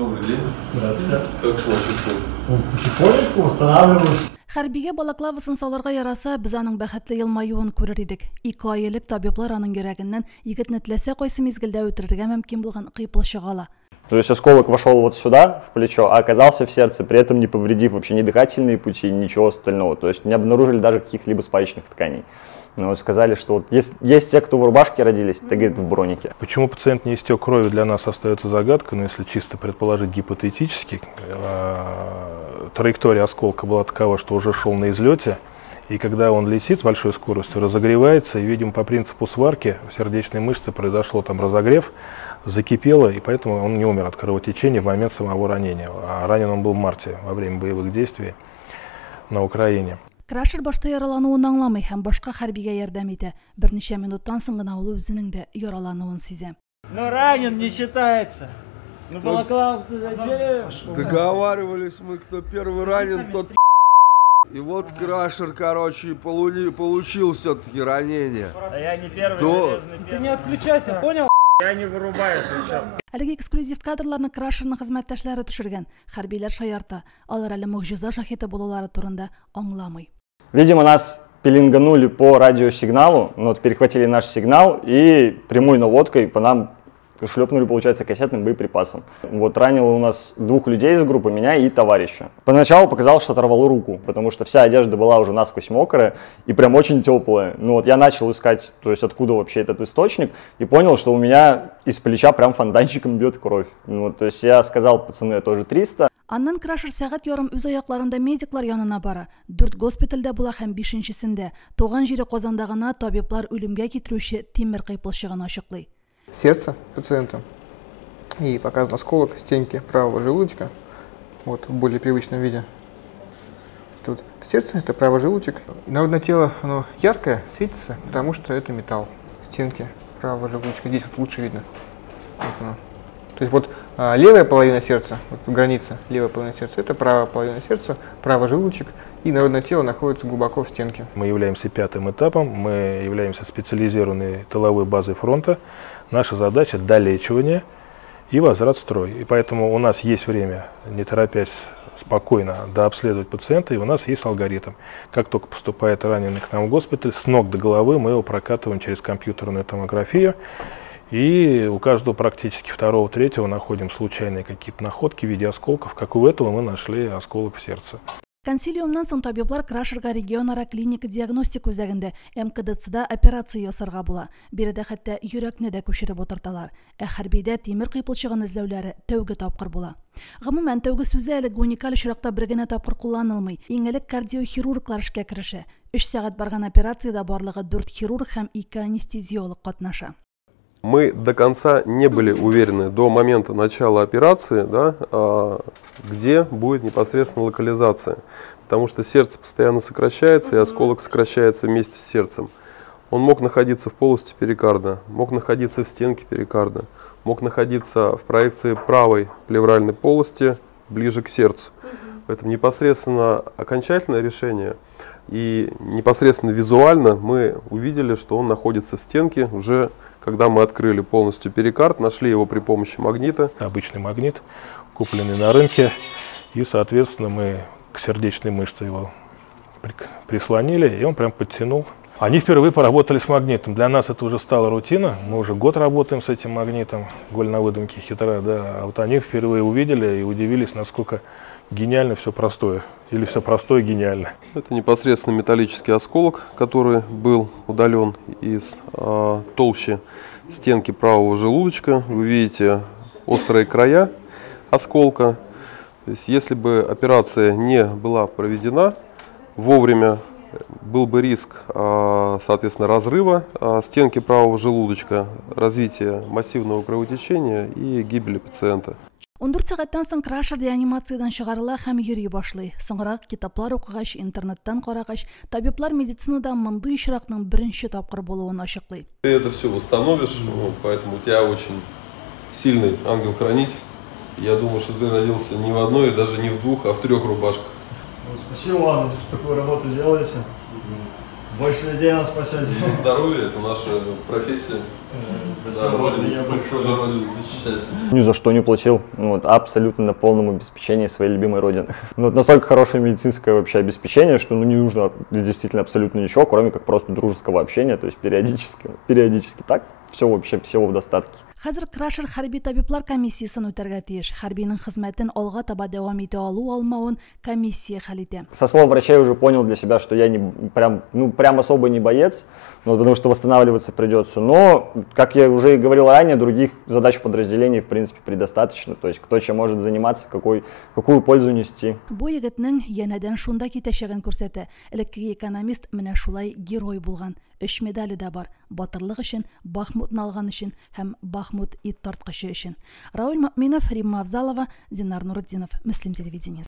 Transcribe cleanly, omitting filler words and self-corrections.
Добрый день. Здравствуйте. Как самочувствие? Потихонечку восстанавливаюсь. Хәрбигә балаклавасын саларга яраса, без аның бәхетле елмаюын күрер идек. 2 айлык табиблар аның йөрәгеннән егетне теләсә кайсы мизгелдә үтерергә мөмкин булган кыйпыл чыгала. То есть осколок вошел вот сюда, в плечо, а оказался в сердце, при этом не повредив вообще ни дыхательные пути, ничего остального. То есть не обнаружили даже каких-либо спаечных тканей. Но сказали, что вот есть те, кто в рубашке родились, это, говорит, в бронике. Почему пациент не истек крови, для нас остается загадкой, но если чисто предположить гипотетически, траектория осколка была такова, что уже шел на излете, и когда он летит с большой скоростью, разогревается, и, видимо, по принципу сварки в сердечной мышце произошло там разогрев, закипело, и поэтому он не умер от кровотечения в момент самого ранения. А ранен он был в марте, во время боевых действий на Украине. Крашер башта яралануын аңламый һәм башка хәрбигә ярдәм итә. Берничә минуттан соң гына ул үзенең дә яралануын сизә. Но ранен не считается. Ну, балаклав, ты зачем? Договаривались мы, кто первый ранен, тот. И вот Крашер, короче, получил все-таки ранение. А я не первый железный. Ты не отключайся, понял? Я не вырубаюсь сейчас. Әлеге эксклюзив кадрларны Крашерның хезмәттәшләре төшергән. Хәрбиләр шаярта, алар әле могҗиза шаһиты булулары турында аңламый. Видимо, нас пеленганули по радиосигналу, ну, вот перехватили наш сигнал и прямой наводкой по нам шлепнули, получается, кассетным боеприпасом. Вот ранило у нас 2 людей из группы, меня и товарища. Поначалу показалось, что оторвало руку, потому что вся одежда была уже насквозь мокрая и прям очень теплая. Ну вот я начал искать, то есть откуда вообще этот источник, и понял, что у меня из плеча прям фонтанчиком бьет кровь. Ну, вот, то есть я сказал, пацаны, я тоже 300. Аннан Крашер сәгать ярым үз аякларында медиклар янына бара. 4 госпитальдә була һәм 5-нчесендә туган җире Казанда гына табиблар үлемгә китерүче тимер кыйпылчыгын ачыклый. Сердце пациента и показан осколок стенки правого желудочка, вот в более привычном виде. Тут сердце, это правый желудочек. Народное тело, оно яркое, светится, потому что это металл. Стенки правого желудочка, здесь вот лучше видно. Вот оно. То есть вот левая половина сердца, вот граница левая половина сердца, это правая половина сердца, правый желудочек, и народное тело находится глубоко в стенке. Мы являемся 5-м этапом, мы являемся специализированной тыловой базой фронта. Наша задача – долечивание и возврат в строй. И поэтому у нас есть время, не торопясь, спокойно дообследовать пациента, и у нас есть алгоритм. Как только поступает раненый к нам в госпиталь, с ног до головы мы его прокатываем через компьютерную томографию. И у каждого практически 2-3 находим случайные какие-то находки в виде осколков, как у этого мы нашли осколок в сердце. Консилиумнан соң табиблар Крашерга регионара клиника диагностик үзәгендә МКДЦда операция ясарга була. Биредә хәтта йөрәкне дә күчереп утырталар. Ә хәрбидә тимер кыйпылчыгын эзләүләре тәүге тапкыр була. Гомумән тәүге сүзе әле уникаль очракта бер генә тапкыр кулланылмый. Иң элек кардиохирурглар эшкә керешә. 3 сәгать барган операциядә барлыгы 4 хирург һәм 2 анестезиолог катнаша. Мы до конца не были уверены до момента начала операции, да, где будет непосредственно локализация. Потому что сердце постоянно сокращается, и осколок сокращается вместе с сердцем. Он мог находиться в полости перикарда, мог находиться в стенке перикарда, мог находиться в проекции правой плевральной полости ближе к сердцу. Поэтому непосредственно окончательное решение и непосредственно визуально мы увидели, что он находится в стенке уже когда мы открыли полностью перикард, нашли его при помощи магнита. Обычный магнит, купленный на рынке, и, соответственно, мы к сердечной мышце его прислонили, и он прям подтянул. Они впервые поработали с магнитом. Для нас это уже стала рутина. Мы уже год работаем с этим магнитом, голь на выдумке хитра, да. А вот они впервые увидели и удивились, насколько гениально все простое. Или все простое гениально. Это непосредственно металлический осколок, который был удален из толщи стенки правого желудочка. Вы видите острые края осколка. То есть, если бы операция не была проведена вовремя, был бы риск, соответственно, разрыва стенки правого желудочка, развития массивного кровотечения и гибели пациента. 14 сәгатьтән соң Крашер реанимациядән чыгарыла һәм йөри башлый. Соңрак китаплар укыгач, интернеттан карагач, табиблар медицинада мондый очракның беренче тапкыр булуын ачыклый. Ты это все восстановишь, поэтому у тебя очень сильный ангел-хранитель. Я думаю, что ты родился не в одной, даже не в 2, а в 3 рубашках. Спасибо вам, что такую работу делаете. Больше людей нас спасет. Здоровье – это наша профессия. Ни за что не платил. Вот, абсолютно на полном обеспечении своей любимой родины. Вот настолько хорошее медицинское вообще обеспечение, что не нужно действительно абсолютно ничего, кроме как просто дружеского общения, то есть периодически так. Все вообще, всего в достатке. Хәзер Крашер хәрби табиблар комиссиясын үтәргә тиеш. Хәрбинең хезмәтен алга таба дәвам итә алмавын комиссия хәл итә. Со слов врачей уже понял для себя, что я не прям особо не боец, потому что восстанавливаться придется. Но, как я уже и говорил ранее, других задач подразделений в принципе предостаточно. То есть кто чем может заниматься, какую пользу нести. Бу егетнең янәдән шунда китәчәген күрсәтә. Элекке экономист менә шулай герой булган. 3 медале дә бар. Батырлык өчен, Бахмутны алган өчен һәм Бахмут ит тарткычы өчен. Рауль Мөэминов, Римма Авзалова, Динар Нуруддинов, Муслим телевидениесе.